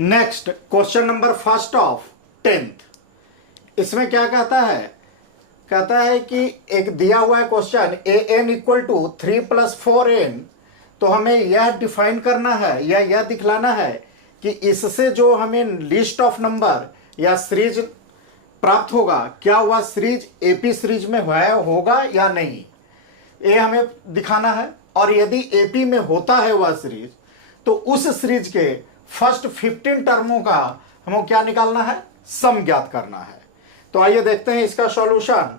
Next question number first of 10th। इसमें क्या कहता है कि एक दिया हुआ है question a n equal to 3+4n। तो हमें यह डिफाइन करना है या यह दिखलाना है कि इससे जो हमें लिस्ट ऑफ नंबर या सीरीज प्राप्त होगा, क्या हुआ सीरीज एपी सीरीज में होगा या नहीं, ये हमें दिखाना है। और यदि एपी में होता है वह सीरीज, तो उस सीरीज के फर्स्ट 15 टर्मों का हमें क्या निकालना है, सम ज्ञात करना है। तो आइए देखते हैं इसका सॉल्यूशन।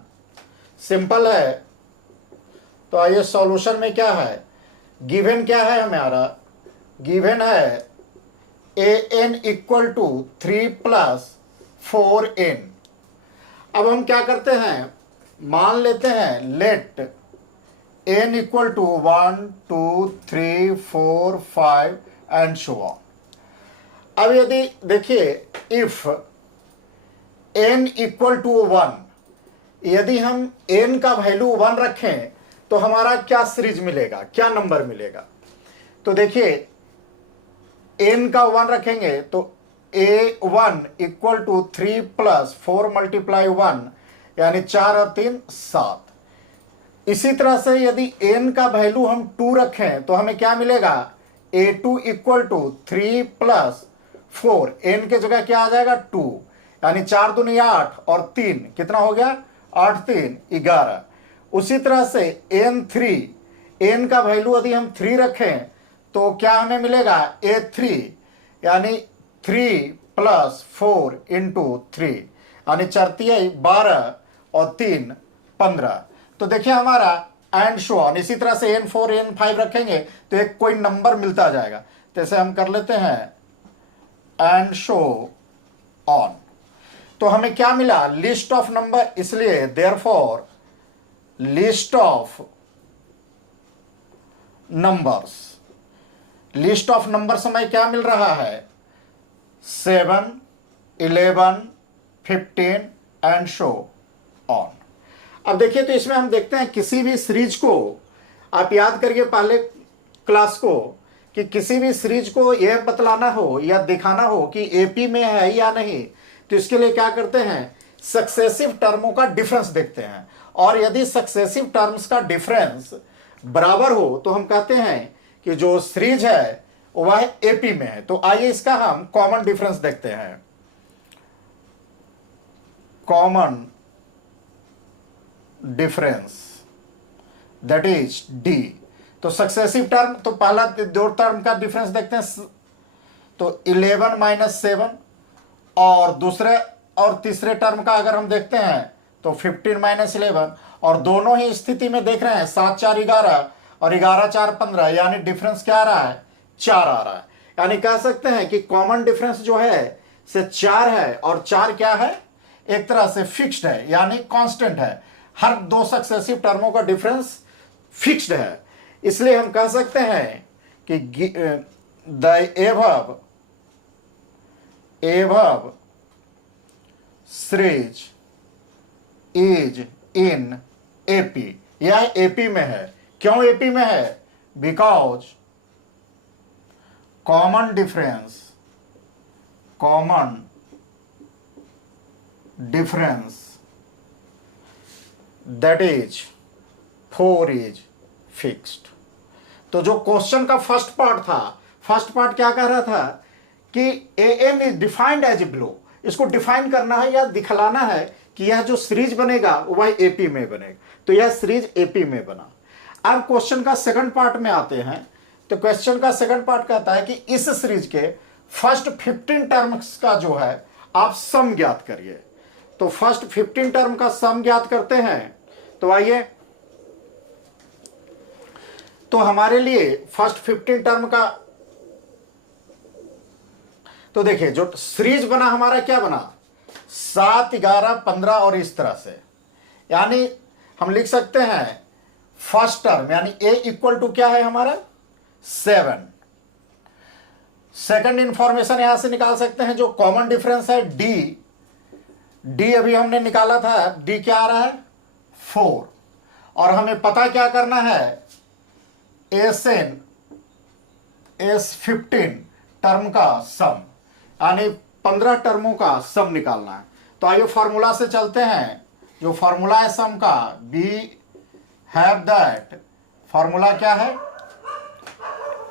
सिंपल है। तो आइए सॉल्यूशन में क्या है, गिवन क्या है हमारा, गिवन है ए एन इक्वल टू 3+4n। अब हम क्या करते हैं, मान लेते हैं let n equal to 1 2 3 4 5 and so on. अब यदि देखिए इफ n इक्वल टू 1, यदि हम n का वैल्यू 1 रखें तो हमारा क्या सीरीज मिलेगा, क्या नंबर मिलेगा। तो देखिए n का 1 रखेंगे तो a1 इक्वल टू 3+4 × 1 यानी 4 और 3 7। इसी तरह से यदि n का वैल्यू हम 2 रखें तो हमें क्या मिलेगा, a2 इक्वल टू 3+4, n के जगह क्या आ जाएगा 2, यानी 4 दूनी 8 और 3 कितना हो गया 8 3 11। उसी तरह से n3, n का वैल्यू यदि हम 3 रखें तो क्या हमें मिलेगा a3 यानी 3+4 × 3 यानी 4 12 और 3 15। तो देखिए हमारा एंड सो ऑन। इसी तरह से n4 n5 रखेंगे तो एक कोई नंबर मिलता जाएगा। जैसे हम कर लेते हैं एंड सो ऑन। तो हमें क्या मिला, लिस्ट ऑफ नंबर, इसलिए therefore list of numbers, list of numbers हमें क्या मिल रहा है 7 11 15 एंड सो ऑन। अब देखिए तो इसमें हम देखते हैं किसी भी सीरीज को, आप याद करिए पहले क्लास को, कि किसी भी सीरीज को यह बतलाना हो या दिखाना हो कि एपी में है या नहीं, तो इसके लिए क्या करते हैं, सक्सेसिव टर्मों का डिफरेंस देखते हैं। और यदि सक्सेसिव टर्म्स का डिफरेंस बराबर हो तो हम कहते हैं कि जो सीरीज है वह एपी में है। तो आइए इसका हम कॉमन डिफरेंस देखते हैं। Common difference that is D. तो सक्सेसिव टर्म, तो पहला 2 टर्म का डिफरेंस देखते हैं, तो 11 - 7, और दूसरे और तीसरे टर्म का अगर हम देखते हैं तो 15 - 11, और दोनों ही स्थिति में देख रहे हैं 7 4 11 और 11 4 15, यानी डिफरेंस क्या आ रहा है 4 आ रहा है। यानी कह सकते हैं कि कॉमन डिफरेंस जो है से 4 है, और 4 क्या है, एक तरह से फिक्स्ड है यानी कांस्टेंट है। हर 2 सक्सेसिव टर्मों का डिफरेंस फिक्स्ड है। इसलिए हम कह सकते हैं कि the above series is in AP. यह एपी में है। क्यों एपी में है, because common difference that is 4 is fixed. तो जो क्वेश्चन का फर्स्ट पार्ट था, फर्स्ट पार्ट क्या कह रहा था कि a n is defined as below. इसको डिफाइन करना है या दिखलाना है कि यह जो सीरीज बनेगा वह एपी में बनेगा। तो यह सीरीज एपी में बना। अब क्वेश्चन का सेकंड पार्ट में आते हैं। तो क्वेश्चन का सेकंड पार्ट कहता है कि इस सीरीज के फर्स्ट 15 टर्म्स का जो है आप सम ज्ञात करिए। तो फर्स्ट 15 टर्म का सम ज्ञात करते हैं। तो आइए, तो हमारे लिए फर्स्ट 15 टर्म का, तो देखिए जो सीरीज बना हमारा क्या बना 7 11 15 और इस तरह से, यानी हम लिख सकते हैं फर्स्ट टर्म यानी a इक्वल टू क्या है हमारा 7। सेकंड इंफॉर्मेशन यहां से निकाल सकते हैं, जो कॉमन डिफरेंस है डी अभी हमने निकाला था, डी क्या आ रहा है 4। और हमें पता क्या करना है, एस 15 टर्म का सम, यानी 15 टर्मों का सम निकालना है। तो आइए फॉर्मूला से चलते हैं। जो फॉर्मूला है सम का, बी हैव दैट, फॉर्मूला क्या है,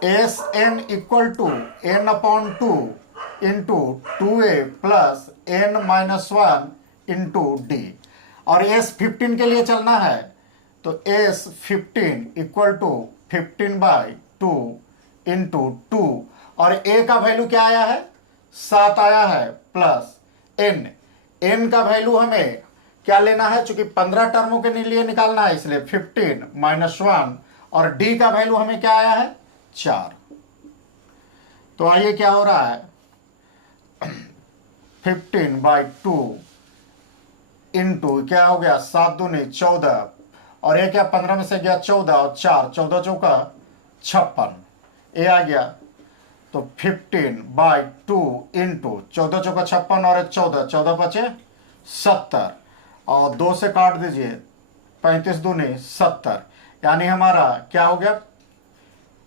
s n equal to n upon 2 into 2a plus n minus 1 into d. और एस 15 के लिए चलना है तो एस 15 इक्वल टू 15/2 इंटू 2, और ए का वैल्यू क्या आया है, 7 आया है, प्लस एन, एन का वैल्यू हमें क्या लेना है, चूंकि 15 टर्मों के लिए निकालना है इसलिए 15 माइनस 1, और डी का वैल्यू हमें क्या आया है, 4। तो आइए क्या हो रहा है, 15/2 इंटू क्या हो गया, 7 दूनी 14, और ये क्या 15 में से गया 14, और 4 14 चौका 56, ये आ गया। तो 15/2 इंटू 14 चौका 56 और 14, 14 बचे 70, और 2 से काट दीजिए, 35 दूनी 70, यानी हमारा क्या हो गया,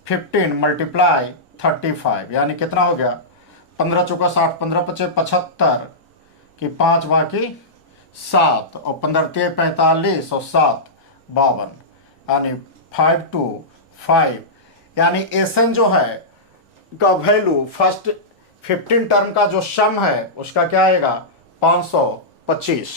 15 मल्टीप्लाई 35, यानी कितना हो गया, 15 चौका 60, 15 पचे 75 की 5 बाकी 7, और 15 ते 45 और 7 52, यानी 525, यानी एसन जो है का वैल्यू फर्स्ट 15 टर्म का जो सम है उसका क्या आएगा, 525।